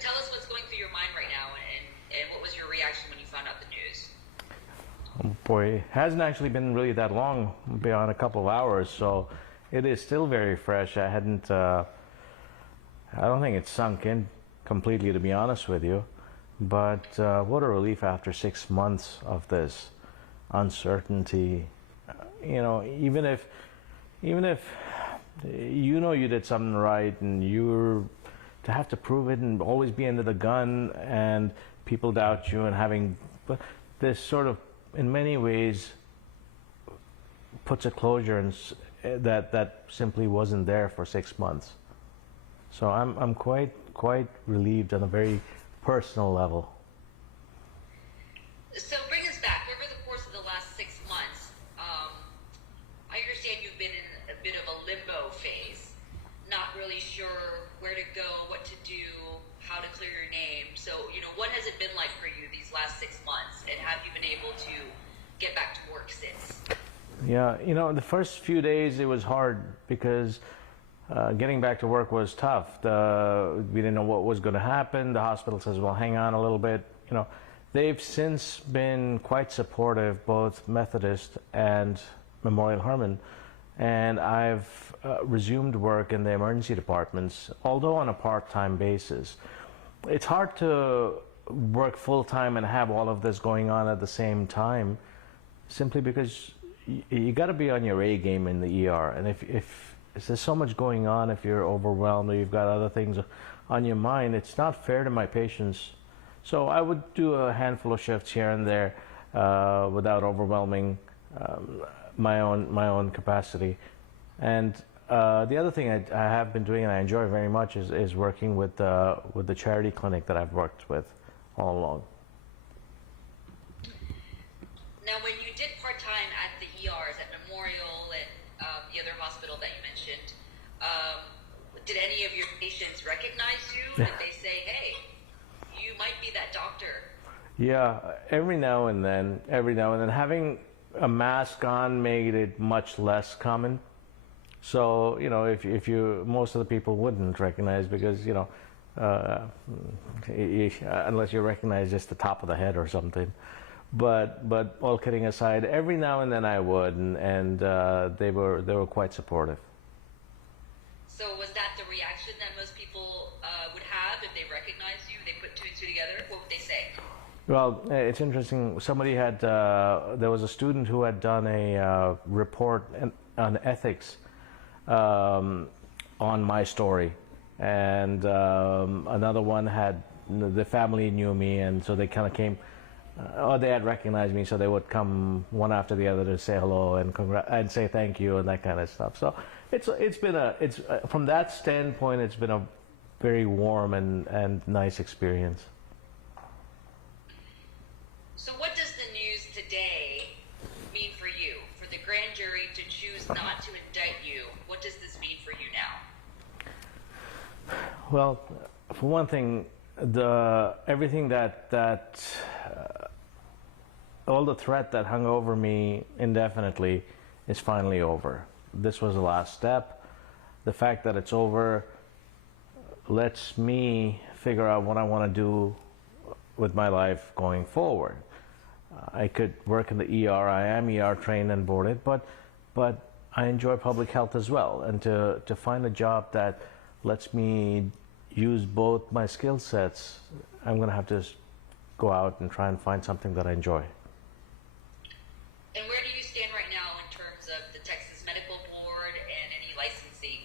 Tell us what's going through your mind right now, and what was your reaction when you found out the news? Oh boy, it hasn't actually been really that long, beyond a couple of hours, so it is still very fresh. I don't think it's sunk in completely, to be honest with you. But what a relief after 6 months of this uncertainty. Even if you know you did something right, and you're to have to prove it and always be under the gun, and people doubt you, and having this sort of, in many ways, puts a closure and that simply wasn't there for 6 months. So I'm quite relieved on a very personal level. So bring us back over the course of the last 6 months. I understand you've been in a bit of a limbo phase, not really sure where to go, what to do, how to clear your name. So, what has it been like for you these last 6 months, and have you been able to get back to work since? Yeah, the first few days it was hard because getting back to work was tough. We didn't know what was going to happen. The hospital says, well, hang on a little bit. They've since been quite supportive, both Methodist and Memorial Hermann, and I've resumed work in the emergency departments, although on a part-time basis. It's hard to work full-time and have all of this going on at the same time, simply because you got to be on your A game in the ER, and if there's so much going on, if you're overwhelmed or you've got other things on your mind, it's not fair to my patients. So I would do a handful of shifts here and there without overwhelming my own capacity. And the other thing I have been doing and I enjoy very much is working with the charity clinic that I've worked with all along. Now, when you did part-time at the ERs at Memorial and the other hospital that you mentioned, did any of your patients recognize you? Did they say, hey, you might be that doctor? Yeah, every now and then, having a mask on made it much less common. So, if most of the people wouldn't recognize, because, unless you recognize just the top of the head or something. But all kidding aside, every now and then I would, and they were quite supportive. So was that the reaction that most people would have if they recognized you? They put two and two together? What would they say? Well, it's interesting. Somebody had there was a student who had done a report on ethics on my story, and another one had, the family knew me, and so they kind of came. Or they had recognized me, so they would come one after the other to say hello and say thank you and that kind of stuff. So it's been from that standpoint, it's been a very warm and nice experience. So what does the news today mean for you? For the grand jury to choose not to indict you, what does this mean for you now? Well, for one thing, everything that all the threat that hung over me indefinitely is finally over. This was the last step. The fact that it's over lets me figure out what I want to do with my life going forward. I could work in the ER. I am ER trained and boarded, but I enjoy public health as well. And to find a job that lets me use both my skill sets, I'm going to have to go out and try and find something that I enjoy. And where do you stand right now in terms of the Texas Medical Board and any licensing,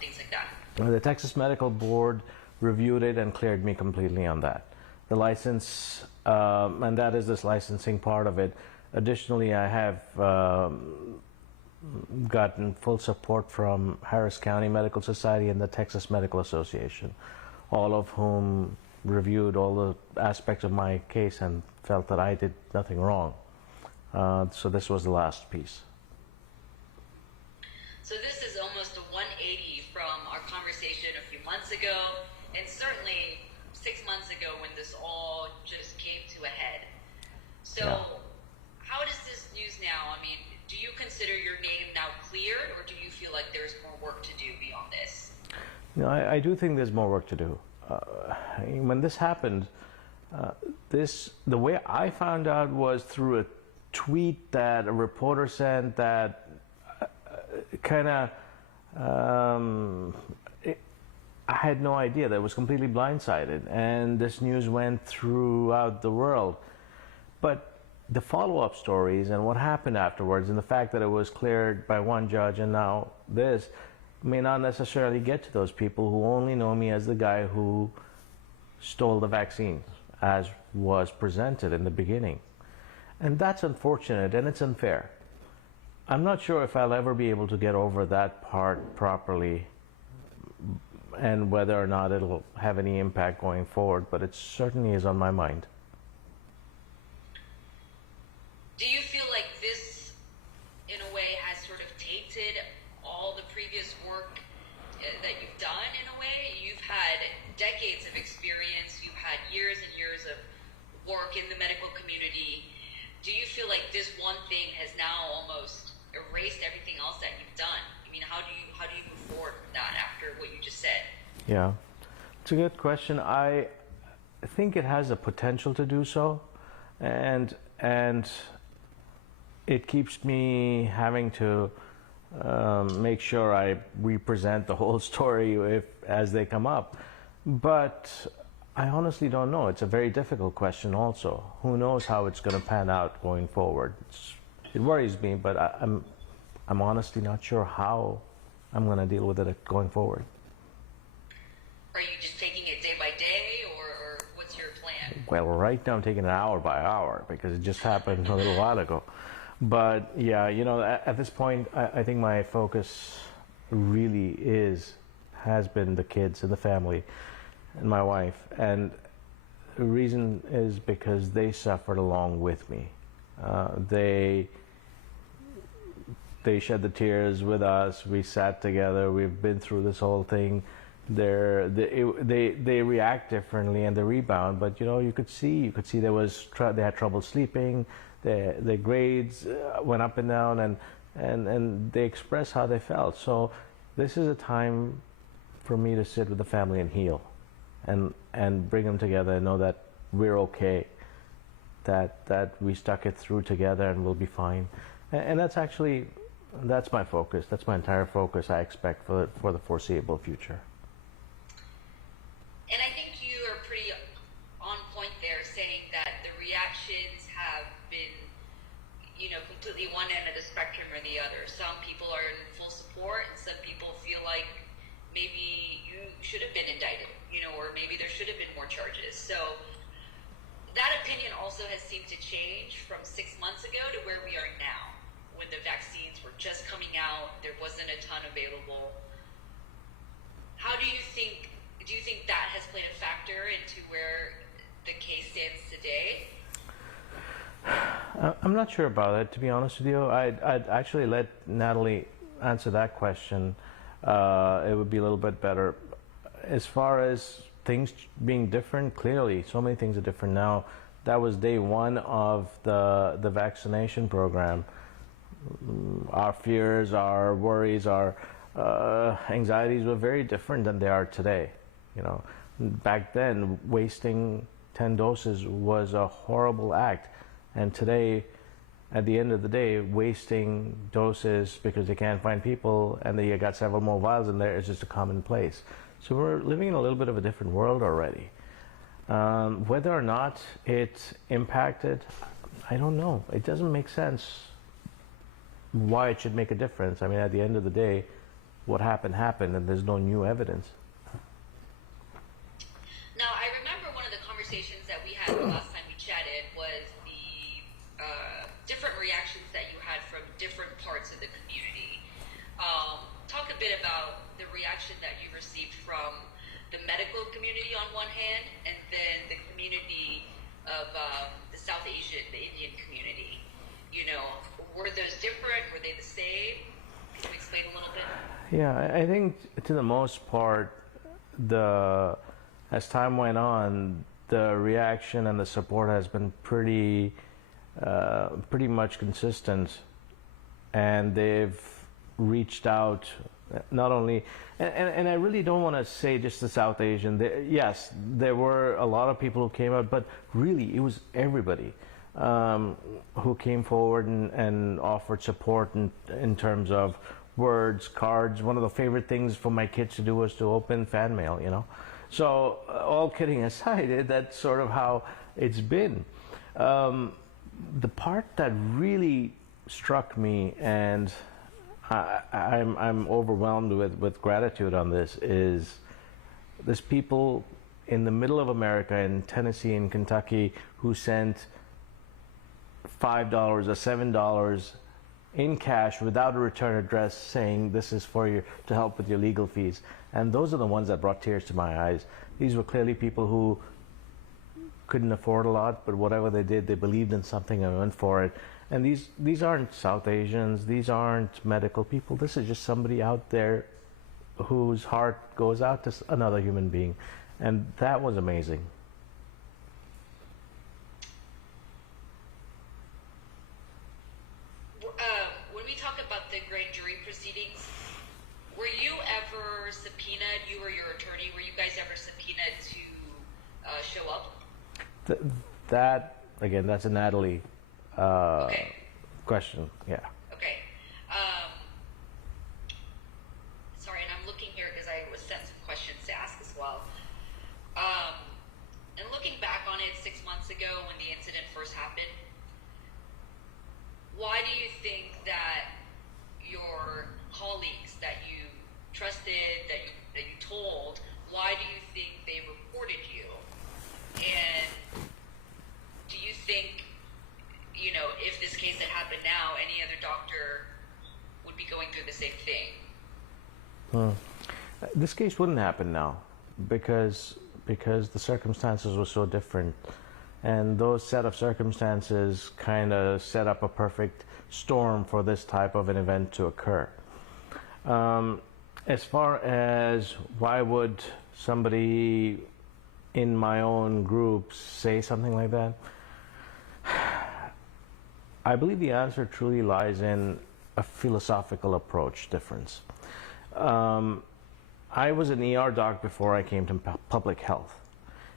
things like that? The Texas Medical Board reviewed it and cleared me completely on that. The license, and that is this licensing part of it. Additionally, I have gotten full support from Harris County Medical Society and the Texas Medical Association, all of whom reviewed all the aspects of my case and felt that I did nothing wrong. So this was the last piece. So this is almost a 180 from our conversation a few months ago, and certainly 6 months ago when this all just came to a head. So yeah. How does this news now, do you consider your name now cleared, or do you feel like there's more work to do beyond this? No, I do think there's more work to do. when this happened, the way I found out was through a tweet that a reporter sent that kind of I had no idea. That was completely blindsided, and this news went throughout the world. But the follow-up stories and what happened afterwards, and the fact that it was cleared by one judge and now this, may not necessarily get to those people who only know me as the guy who stole the vaccines, as was presented in the beginning. And that's unfortunate, and it's unfair. I'm not sure if I'll ever be able to get over that part properly, and whether or not it'll have any impact going forward, but it certainly is on my mind. Do you feel like this, in a way, has sort of tainted all the previous work that you've done in a way? You've had decades of experience, you've had years and years of work in the medical community. Do you feel like this one thing has now almost erased everything else that you've done? I mean, how do you move forward from that after what you just said? Yeah, it's a good question. I think it has the potential to do so, and it keeps me having to make sure I represent the whole story as they come up. But I honestly don't know. It's a very difficult question also. Who knows how it's going to pan out going forward? It worries me, but I'm honestly not sure how I'm going to deal with it going forward. Are you just taking it day by day, or what's your plan? Well, right now I'm taking it hour by hour because it just happened a little while ago. But yeah, at this point, I think my focus really has been the kids and the family and my wife. And the reason is because they suffered along with me. They shed the tears with us. We sat together. We've been through this whole thing. They react differently and they rebound. But you could see they had trouble sleeping. Their grades went up and down, and they expressed how they felt. So this is a time for me to sit with the family and heal, and bring them together and know that we're okay, that we stuck it through together and we'll be fine. And that's my focus. That's my entire focus, I expect, for the foreseeable future. And I think you are pretty on point there, saying that the reactions have been, completely one end of the spectrum or the other. Some people are in full support, and some people feel like maybe you should have been indicted, or maybe there should have been more charges. So that opinion also has seemed to change from 6 months ago to where we are now, when the vaccines were just coming out, there wasn't a ton available. How do you think that has played a factor into where the case stands today? I'm not sure about it, to be honest with you. I'd actually let Natalie answer that question. It would be a little bit better. As far as things being different, clearly, so many things are different now. That was day one of the vaccination program. Our fears, our worries, our anxieties were very different than they are today. Back then, wasting 10 doses was a horrible act. And today, at the end of the day, wasting doses because they can't find people and they got several more vials in there is just a commonplace. So we're living in a little bit of a different world already. Whether or not it impacted, I don't know. It doesn't make sense why it should make a difference. I mean, at the end of the day, what happened, and there's no new evidence. Now, I remember one of the conversations that we had the last time we chatted was the different reactions that you had from different parts of the community. Talk a bit about the reaction that you received from the medical community on one hand, and then the community of the South Asian, the Indian community. Were those different? Were they the same? Can you explain a little bit? Yeah, I think to the most part, as time went on, the reaction and the support has been pretty much consistent, and they've reached out Not only, and I really don't want to say just the South Asian. Yes, there were a lot of people who came out, but really it was everybody who came forward and offered support in terms of words, cards. One of the favorite things for my kids to do was to open fan mail, you know. So all kidding aside, that's sort of how it's been. The part that really struck me, and I'm overwhelmed with gratitude on this, is there's people in the middle of America, in Tennessee and Kentucky, who sent $5 or $7 in cash without a return address, saying this is for you to help with your legal fees. And those are the ones that brought tears to my eyes. These were clearly people who couldn't afford a lot, but whatever they did, they believed in something and went for it. And these aren't South Asians, these aren't medical people. This is just somebody out there whose heart goes out to another human being. And that was amazing. When we talk about the grand jury proceedings, were you ever subpoenaed, you or your attorney, were you guys ever subpoenaed to show up? That, again, that's a Natalie Okay. question, yeah. Okay. Sorry, and I'm looking here because I was sent some questions to ask as well. And looking back on it 6 months ago when the incident first happened, why do you think that your colleagues that you trusted, that you told, why do you think they reported you? And do you think, you know, if this case had happened now, any other doctor would be going through the same thing? This case wouldn't happen now because the circumstances were so different, and those set of circumstances kind of set up a perfect storm for this type of an event to occur. As far as why would somebody in my own group say something like that, I believe the answer truly lies in a philosophical approach difference. I was an ER doc before I came to public health.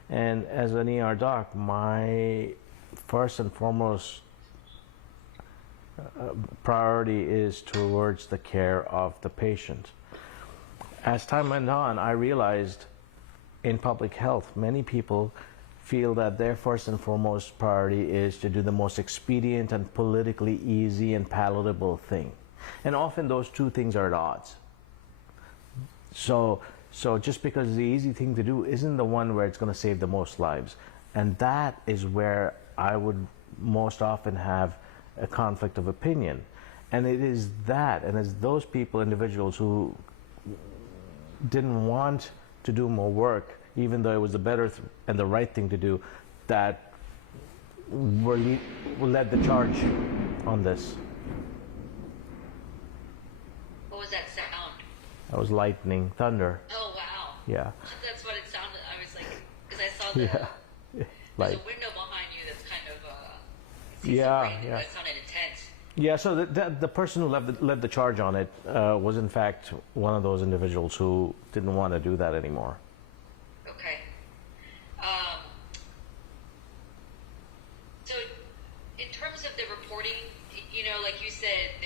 And as an ER doc, my first and foremost priority is towards the care of the patient. As time went on, I realized in public health, many people feel that their first and foremost priority is to do the most expedient and politically easy and palatable thing. And often those two things are at odds. So just because the easy thing to do isn't the one where it's going to save the most lives. And that is where I would most often have a conflict of opinion. And it is that, and it's those people, individuals who didn't want to do more work, even though it was the better and the right thing to do, that led the charge on this. What was that sound? That was lightning, thunder. Oh, wow. Yeah. That's what it sounded. I was like, because I saw the Yeah. there's a window behind you that's kind of Yeah. That sounded intense. Yeah, so the person who led the charge on it was in fact one of those individuals who didn't want to do that anymore. Okay. So in terms of the reporting, you know, like you said,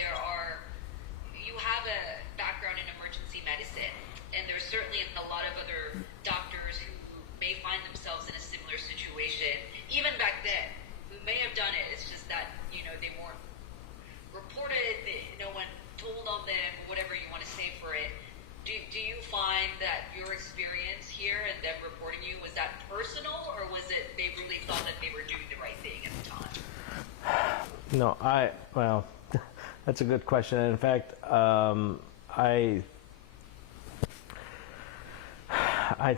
you have a background in emergency medicine, and there's certainly a lot of other doctors who may find themselves in a similar situation, even back then, who may have done it. It's just that, you know, they weren't reported, no one told on them, whatever you want to say for it. Do you find that your experience here and them reporting you, was that personal, or was it they really thought that they were doing the right thing at the time? No, well, that's a good question. In fact, I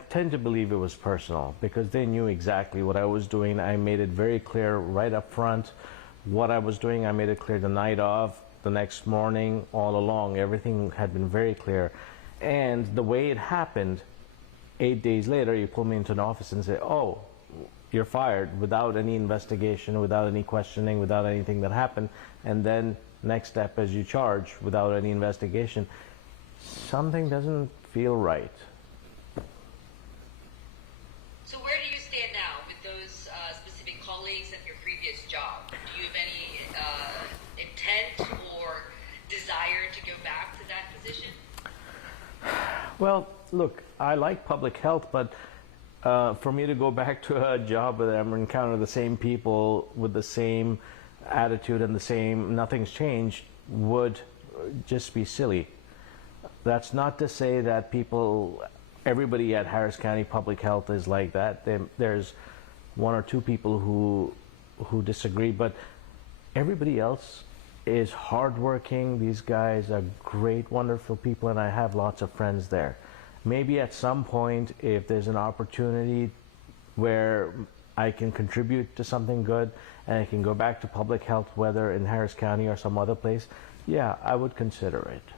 tend to believe it was personal because they knew exactly what I was doing. I made it very clear right up front what I was doing. I made it clear the night of, the next morning, all along. Everything had been very clear. And the way it happened, 8 days later, you pull me into an office and say, oh, you're fired, without any investigation, without any questioning, without anything that happened. And then next step is you charge without any investigation. something doesn't feel right. So where do you stand now with those specific colleagues at your previous job? Do you have any intent or desire to go back to that position? Well, look, I like public health, but for me to go back to a job where I'm encountering the same people with the same attitude and the same nothing's changed would just be silly. That's not to say that everybody at Harris County Public Health is like that. There's one or two people who disagree, but everybody else is hardworking. These guys are great, wonderful people, and I have lots of friends there. Maybe at some point, if there's an opportunity where I can contribute to something good and I can go back to public health, whether in Harris County or some other place, yeah, I would consider it.